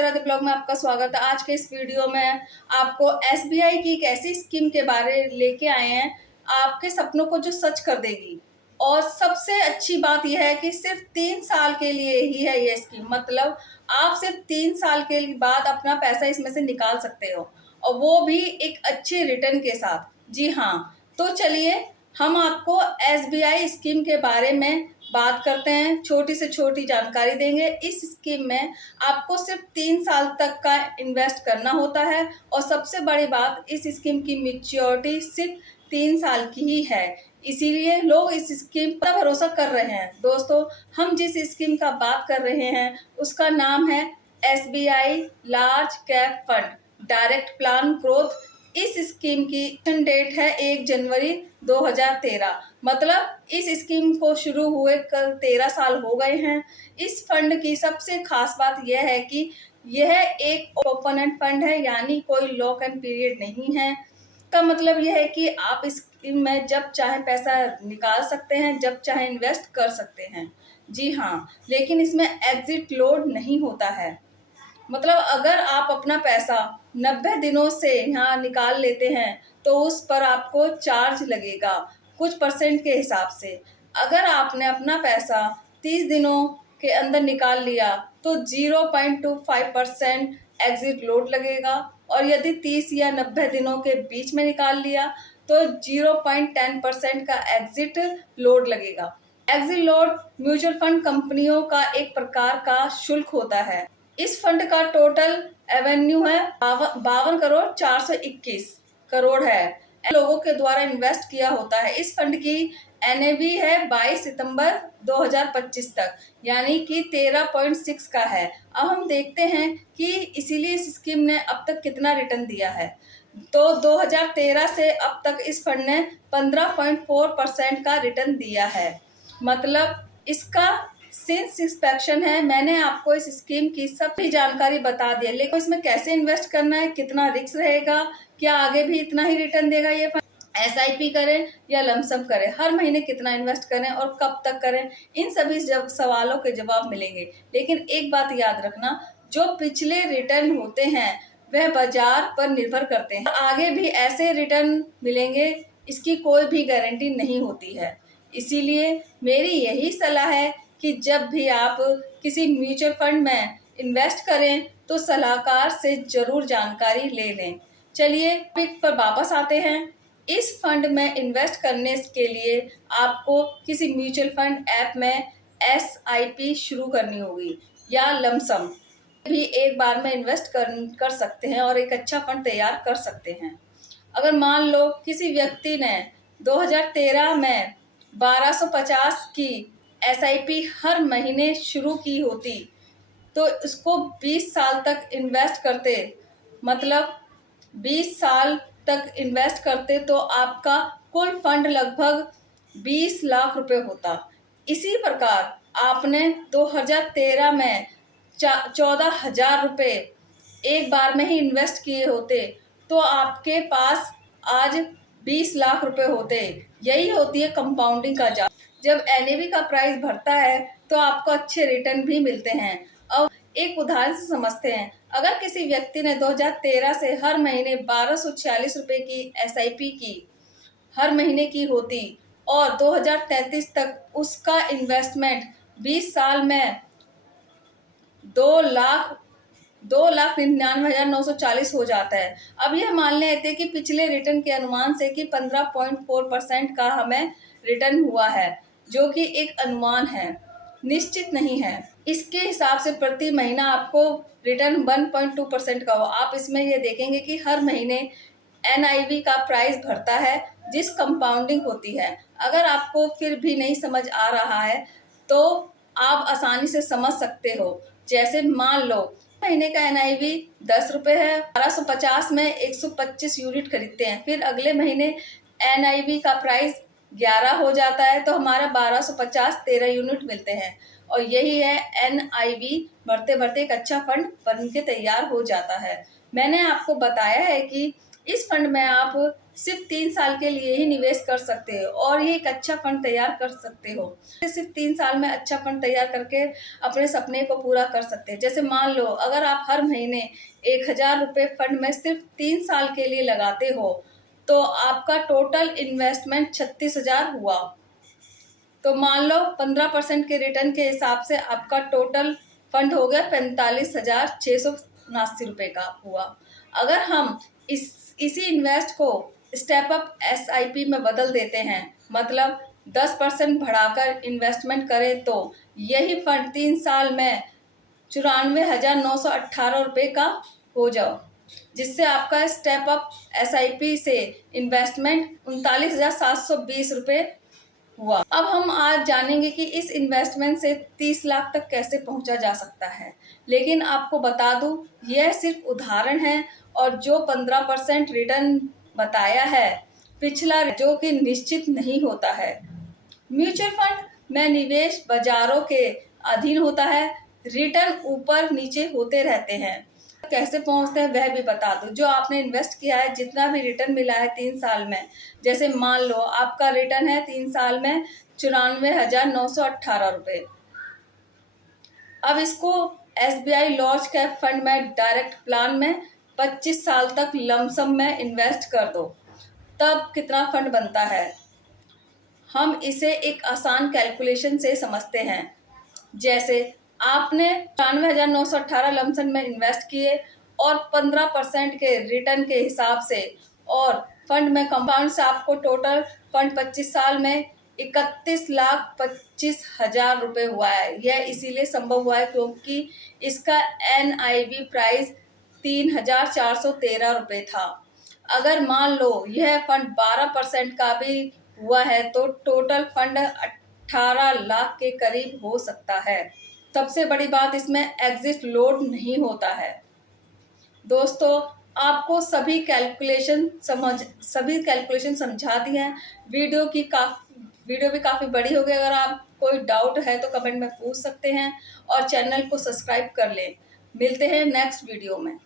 Radhe Radhe blog में आपका स्वागत है। आज के इस वीडियो में आपको एसबीआई की एक ऐसी स्कीम के बारे लेके आए हैं, आपके सपनों को जो सच कर देगी। और सबसे अच्छी बात यह है कि सिर्फ 3 साल के लिए ही है ये स्कीम। मतलब आप सिर्फ 3 साल के बाद अपना पैसा इसमें से निकाल सकते हो, और वो भी एक अच्छे रिटर्न के साथ। जी हाँ, तो चलिए हम आपको एसबीआई स्कीम के बारे में बात करते हैं। छोटी से छोटी जानकारी देंगे। इस स्कीम में आपको सिर्फ 3 साल तक का इन्वेस्ट करना होता है, और सबसे बड़ी बात, इस स्कीम की मैच्योरिटी सिर्फ 3 साल की ही है। इसीलिए लोग इस स्कीम पर भरोसा कर रहे हैं। दोस्तों, हम जिस स्कीम का बात कर रहे हैं उसका नाम है SBI large cap fund direct plan growth. इस स्कीम की डेट है 1 जनवरी 2013। मतलब इस स्कीम को शुरू हुए कल 13 साल हो गए हैं। इस फंड की सबसे खास बात यह है कि यह एक ओपन एंड फंड है, यानी कोई लॉक एंड पीरियड नहीं है। का मतलब यह है कि आप इस स्कीम में जब चाहे पैसा निकाल सकते हैं, जब चाहे इन्वेस्ट कर सकते हैं। जी हाँ, लेकिन इसमें एग्जिट लोड नहीं होता है। मतलब अगर आप अपना पैसा 90 दिनों से यहाँ निकाल लेते हैं तो उस पर आपको चार्ज लगेगा कुछ परसेंट के हिसाब से। अगर आपने अपना पैसा 30 दिनों के अंदर निकाल लिया तो 0.25% एग्जिट लोड लगेगा, और यदि 30 या 90 दिनों के बीच में निकाल लिया तो 0.10% का एग्जिट लोड लगेगा। एग्जिट लोड म्यूचुअल फंड कंपनियों का एक प्रकार का शुल्क होता है। इस फंड का टोटल एवेन्यू है 52 करोड़ 421 करोड़ है। लोगों के द्वारा इन्वेस्ट किया होता है। इस फंड की एनएवी है 22 सितंबर 2025 तक, यानी कि 13.6 का है। अब हम देखते हैं कि इसीलिए इस स्कीम ने अब तक कितना रिटर्न दिया है। तो 2013 से अब तक इस फंड ने 15.4% का रिटर्न दिया है। मतलब इसका सिंस इंस्पेक्शन है। मैंने आपको इस स्कीम की सभी जानकारी बता दी है, लेकिन इसमें कैसे इन्वेस्ट करना है, कितना रिस्क रहेगा, क्या आगे भी इतना ही रिटर्न देगा ये फंड, एसआईपी करें या लमसम करें, हर महीने कितना इन्वेस्ट करें और कब तक करें, इन सभी सवालों के जवाब मिलेंगे। लेकिन एक बात याद रखना, जो पिछले रिटर्न होते हैं वह बाजार पर निर्भर करते हैं। आगे भी ऐसे रिटर्न मिलेंगे, इसकी कोई भी गारंटी नहीं होती है। इसीलिए मेरी यही सलाह है कि जब भी आप किसी म्यूचुअल फंड में इन्वेस्ट करें तो सलाहकार से जरूर जानकारी ले लें। चलिए टॉपिक पर वापस आते हैं। इस फंड में इन्वेस्ट करने के लिए आपको किसी म्यूचुअल फंड ऐप में एसआईपी शुरू करनी होगी, या लमसम भी एक बार में इन्वेस्ट कर सकते हैं और एक अच्छा फंड तैयार कर सकते हैं। अगर मान लो किसी व्यक्ति ने 2013 में 1250 की एसआईपी हर महीने शुरू की होती तो इसको 20 साल तक इन्वेस्ट करते, मतलब 20 साल तक इन्वेस्ट करते तो आपका कुल फंड लगभग 20 लाख रुपए होता। इसी प्रकार आपने 2013 में 14,000 रुपये एक बार में ही इन्वेस्ट किए होते तो आपके पास आज 20 लाख रुपए होते। यही होती है कंपाउंडिंग का जाल। जब एनएवी का प्राइस बढ़ता है तो आपको अच्छे रिटर्न भी मिलते हैं। अब एक उदाहरण से समझते हैं। अगर किसी व्यक्ति ने 2013 से हर महीने 1246 रुपए की एसआईपी की हर महीने की होती, और 2033 तक उसका इन्वेस्टमेंट 20 साल में 2,99,940 हो जाता है। अब यह मान लेते कि पिछले रिटर्न के अनुमान से कि 15.4% का हमें रिटर्न हुआ है, जो कि एक अनुमान है, निश्चित नहीं है। इसके हिसाब से प्रति महीना आपको रिटर्न 1.2% का हो। आप इसमें ये देखेंगे कि हर महीने एनआईवी का प्राइस बढ़ता है, जिस कंपाउंडिंग होती है। अगर आपको फिर भी नहीं समझ आ रहा है तो आप आसानी से समझ सकते हो। जैसे मान लो महीने का एनआईवी 10 रुपये है, 1250 में 125 यूनिट खरीदते हैं, फिर अगले महीने एनआईवी का प्राइस 11 हो जाता है तो हमारा 1250 13 यूनिट मिलते हैं। और यही है एनआईवी बढ़ते बढ़ते एक अच्छा फंड बन के तैयार हो जाता है। मैंने आपको बताया है कि इस फंड में आप सिर्फ 3 साल के लिए ही निवेश कर सकते हो और ये एक अच्छा फंड तैयार कर सकते हो। सिर्फ 3 साल में अच्छा फंड तैयार करके अपने सपने को पूरा कर सकते हैं। जैसे मान लो अगर आप हर महीने 1000 रुपये फंड में सिर्फ 3 साल के लिए लगाते हो तो आपका टोटल इन्वेस्टमेंट 36,000 हुआ। तो मान लो 15% के रिटर्न के हिसाब से आपका टोटल फंड हो गया 45,679 रुपये का हुआ। अगर हम इसी इन्वेस्ट को स्टेप अप SIP में बदल देते हैं, मतलब 10% बढ़ाकर इन्वेस्टमेंट करें, तो यही फंड 3 साल में 94,918 रुपये का हो जाओ, जिससे आपका स्टेप अप SIP से इन्वेस्टमेंट 39,720 रुपये हुआ। अब हम आज जानेंगे कि इस इन्वेस्टमेंट से 30 लाख तक कैसे पहुंचा जा सकता है। लेकिन आपको बता दूं, यह सिर्फ उदाहरण है और जो 15% रिटर्न बताया है पिछला, जो कि निश्चित नहीं होता है। म्यूचुअल फंड में निवेश बाजारों के अधीन होता है, रिटर्न ऊपर नीचे होते रहते हैं। कैसे पहुंचते हैं वह भी बता दूं। जो आपने इन्वेस्ट किया है, जितना भी रिटर्न मिला है 3 साल में, जैसे मान लो आपका रिटर्न है 3 साल में 94,918 रुपये। अब इसको SBI लार्ज कैप फंड में डायरेक्ट प्लान में 25 साल तक लमसम में इन्वेस्ट कर दो, तब कितना फंड बनता है। हम इसे एक आसान कैलकुलेशन से समझते हैं। जैसे आपने 94,918 लमसम में इन्वेस्ट किए और 15% के रिटर्न के हिसाब से, और फंड में कंपाउंड से आपको टोटल फंड 25 साल में 31,25,000 रुपये हुआ है। यह इसीलिए संभव हुआ है क्योंकि इसका NIV प्राइस 3,413 रुपये था। अगर मान लो यह फंड 12% का भी हुआ है तो टोटल फंड 18 लाख के करीब हो सकता है। सबसे बड़ी बात, इसमें एग्जिट लोड नहीं होता है। दोस्तों, आपको सभी कैलकुलेशन समझा दी हैं। वीडियो भी काफ़ी बड़ी हो गई। अगर आप कोई डाउट है तो कमेंट में पूछ सकते हैं और चैनल को सब्सक्राइब कर लें। मिलते हैं नेक्स्ट वीडियो में।